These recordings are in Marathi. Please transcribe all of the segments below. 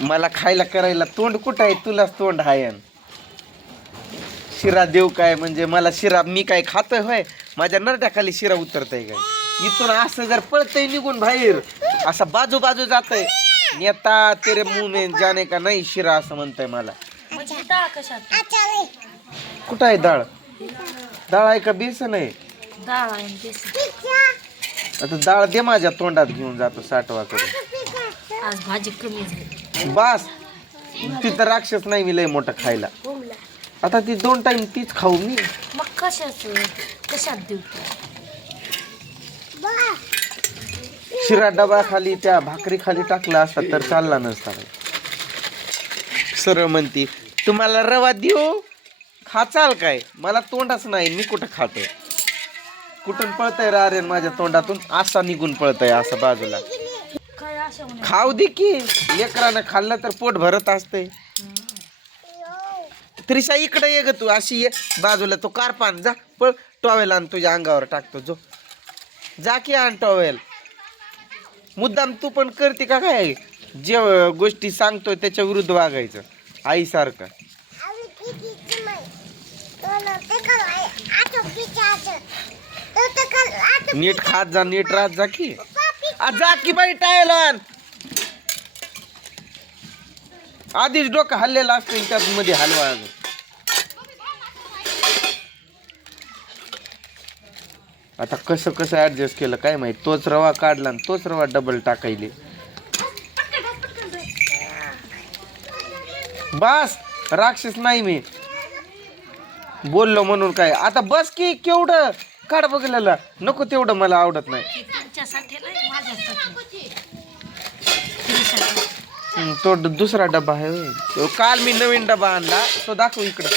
मला खायला करायला तोंड कुठं आहे? तुलाच तोंड आहे. शिरा देऊ काय? म्हणजे मला शिरा मी काय खातोय होय? माझ्या नरड्याखाली शिरा उतरतय काय? इथून असं जर पळतय निघून बाहेर असं बाजू बाजू जातय. नेता तेरे मुंह में जाने का नाही शिरा असं म्हणतंय मला. म्हणजे कुठं आहे डाळ? डाळ आहे का बेसन आहे? आता डाळ दे माझ्या तोंडात घेऊन जातो साठवा करून आज भाजी कमी झाली. बास तिथं राक्षस नाही मी लय मोठं खायला. आता ती दोन टाइम तीच खाऊ मी मग कशाच? कशात देऊ? शिरा डबा खाली त्या भाकरी खाली टाकला असता तर चालला नसता. सरळ म्हणती तुम्हाला रवा देऊ? खाचाल काय? मला तोंडच नाही मी कुठं खातोय? कुठून पळतय रे अरे माझ्या तोंडातून असा निघून पळतय असं बाजूला. खाऊ दे की. लेकरानं खाल्लं तर पोट भरत असते त्रिशा इकडे ये ग तू. अशी ये. बाजूला तो कारपान. जा पळ. टॉवेल आण तुझ्या अंगावर टाकतो. जो. जा की आण टॉवेल. मुद्दाम तू पण करते का काय? जे गोष्टी सांगतोय त्याच्या विरुद्ध वागायचं. आईसारखं. नीट खात जा नीट राहत जा की. आ, की बाई टायलन. आधीच डोकं हल्लेलं असतं त्यात मध्ये हलवा अजून. आता कसं कसं ऍडजस्ट केलं काय माहीत? तोच रवा काढला आणि तोच रवा डबल टाकायले. बस राक्षस नाही मी. बोललो म्हणून काय. आता बस की केवढं काढ बघलेलं. नको तेवढं मला आवडत नाही. तो ड- दुसरा डबा आहे होय. तो काल मी नवीन डबा आणला. तो दाखव इकडं.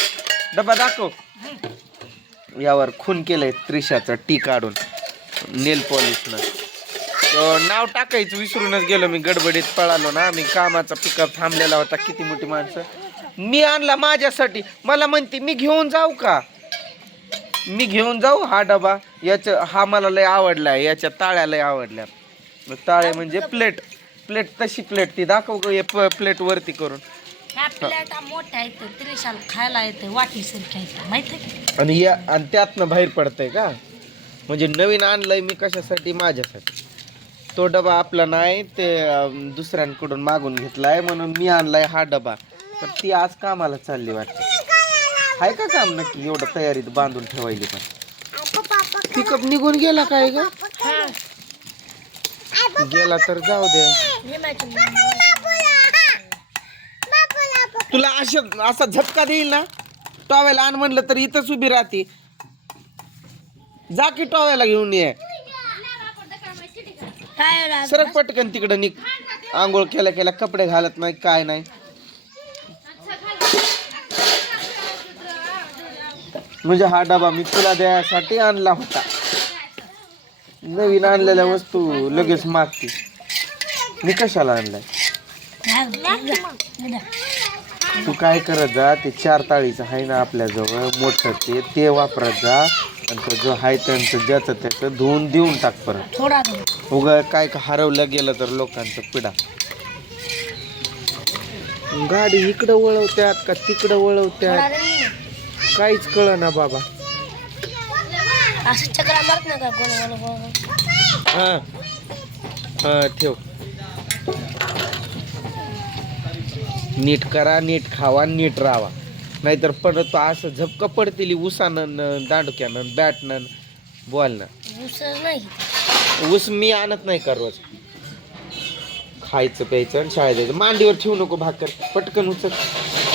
डबा दाखव. यावर खून केलंय त्रिशाचं टी काढून. नेल पॉलिशनं. तो नाव टाकायचं विसरूनच गेलो मी. गडबडीत पळालो ना. मी कामाचा पिकअप थांबलेला होता. किती मोठी माणसं. मी आणला माझ्यासाठी. मला म्हणते मी घेऊन जाऊ का? मी घेऊन जाऊ. हा डबा याचं हा मला लय आवडला. याच्या ताळ्या लय आवडल्या. मग ताळे म्हणजे प्लेट. प्लेट तशी प्लेट ती दाखव प्लेट वरती करून. ह्या प्लेटा मोठ्या त्रिशाला खायला येते वाटीसारख्या आहेत माहिती आहे की? आणि या आणि त्यातनं बाहेर पडतंय का? म्हणजे नवीन आणलंय मी कशासाठी? माझ्यासाठी. तो डबा आपला नाही ते अं, दुसऱ्यांकडून मागून घेतलाय म्हणून मी आणलाय हा डबा. तर ती आज कामाला चालली वाटते. आहे का काम नक्की? एवढं तयारीत बांधून ठेवायली पण. पिकअप निघून गेला काय ग? गेला तर जाऊ दे. तुला असं असा झटका देईल ना? टॉवेल आण म्हणलं तर इथंच उभी राहते. जा की टॉवेला घेऊन ये. काय? सरक पटकन तिकडं निघ. आंघोळ केल्या केल्या कपडे घालत नाही काय नाही. म्हणजे हा डबा मी तुला द्यायसाठी आणला होता. नवीन आणलेल्या वस्तू लगेच मागते. मी कशाला आणलाय? तू काय करत जा ते चार ताळीचं आहे ना आपल्याजवळ मोठं ते ते वापरत जा. आणि तो जो आहे त्यांचं ज्याचं त्याचं धुवून देऊन टाक परत. थोडा दे. उग काय का हरवलं गेलं तर लोकांचं पिढा. गाडी इकडं वळवत्यात का तिकडं थोडा वळवत्यात? दे. काहीच कळ ना बाबा. असं चक्रा मारत कोण हा. हा ठेव. नीट करा नीट खावा नीट राहावा नाहीतर परत असं झपकं पडतील उसानं न दांडक्यानं बॅटनं बॉलनं. उसळ नाही. ऊस मी आणत नाही का रोज? खायचं प्यायचं आणि शाळेत जायचं. मांडीवर ठेवू नको भाकर. पटकन उचल.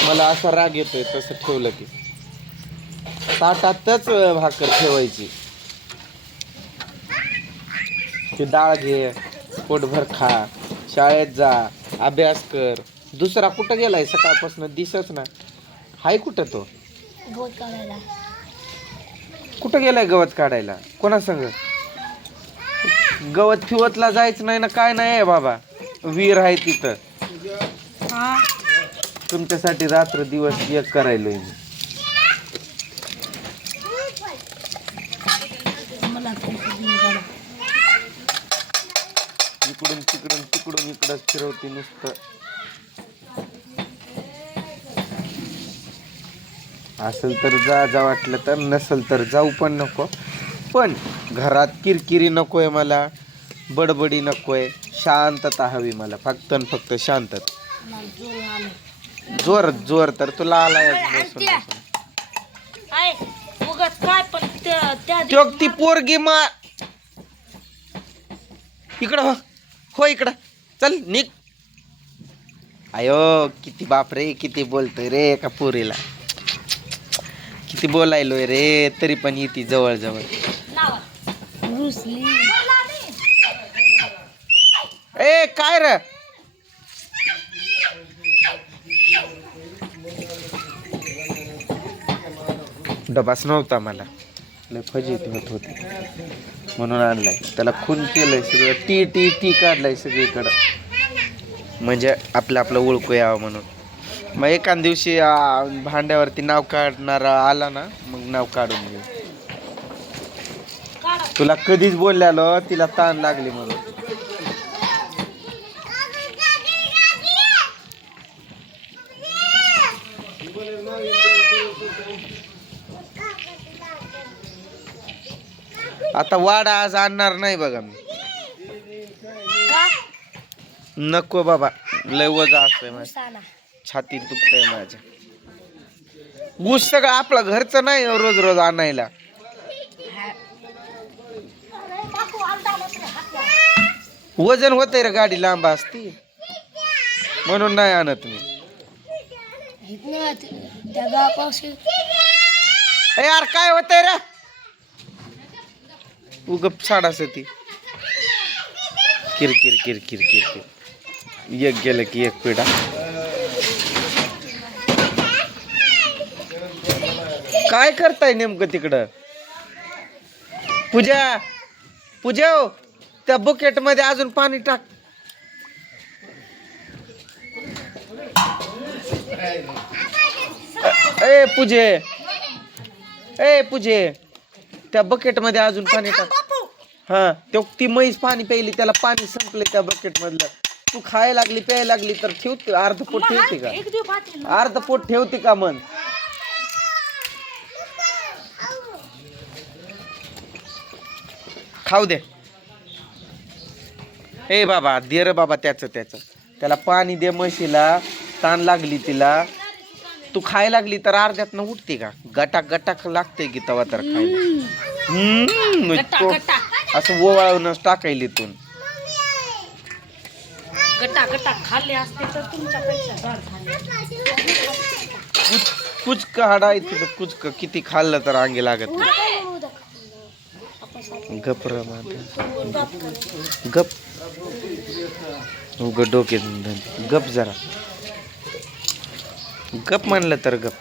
मला असा राग येतोय तसं ठेवलं की. ताटातच भाकर ठेवायची. ती डाळ घे पोटभर खा शाळेत जा अभ्यास कर. दुसरा कुठं गेलाय सकाळपासून? दिसच ना. हाय कुठं तो? बोट काढायला. कुठं गेलाय गवत काढायला? कोणा संग? गवत फिवतला जायचं नाही ना काय नाही आहे बाबा. विहीर आहे तिथं. हा. तुमच्यासाठी रात्र दिवस एक करायलोय मी. इकडून तिकडून तिकडून इकडं फिरवते नुसतं. असेल तर जा जा वाटलं तर नसेल तर जाऊ पण नको. पण घरात किरकिरी नको आहे मला बडबडी नको आहे शांतता हवी मला फक्त आणि फक्त शांतता. जोर जोर तर तुला आलाय ती पोरगी मा इकडं हो इकडं. चल निघ. अयो किती बापरे किती बोलतोय रे एका पोरीला. किती बोलायलोय रे तरी पण येते जवळ जवळ नावा रुसली. ए काय र? डबाच नव्हता मला. लय फजित होत होती. म्हणून आणलाय. त्याला खून केलंय सगळं. टी टी टी काढलाय सगळीकडं. म्हणजे आपलं आपलं ओळखू यावं म्हणून. मग एका दिवशी भांड्यावरती नाव काढणारा आला ना मग नाव काढून घे तुला कधीच बोलल्यालो तिला ताण लागली म्हणून. आता वाडा आज आणणार नाही बघा मी. नको बाबा लय वजा असतंय माझ्या छाती दुखतंय माझ्या. ऊस सगळं आपलं घरचं नाही रोज रोज आणायला. वजन होतंय रे गाडी लांब असती. म्हणून नाही आणत मी. यार काय होतंय रे? उगप साडास ती. किरकिर किरकिर किरकिर. एक गेलं की एक पिढा. काय करताय नेमकं तिकडं? पूजा पूजा हो, त्या बुकेटमध्ये अजून पाणी टाक. ए पूजे. ए पूजे. त्या बकेटमध्ये अजून पाणी टाक. हा तो ती म्हैस पाणी प्यायली त्याला पाणी संपले त्या बकेट मधलं तू खायला लागली प्यायला लागली तर ठेवते अर्ध पोट ठेवते का? अर्ध पोट ठेवते का मन खाऊ दे. ए बाबा दे रे बाबा त्याचं त्याचं. त्याला पाणी दे म्हशीला ताण लागली तिला. तू खायला लागली तर अर्ध्यात उठते का? गटाक गटाक लागते की तवा तर खायला. हम्म, तो- असं ओवाळूनच टाकायली तून गट्टा गट्टा खाल्ले असते तर झाले कुच कुचक हाडाय तुझं कुचक. किती खाल्लं तर अंगी लागत नाही. गप र गप. उग डोके गप जरा. गप म्हणलं तर गप.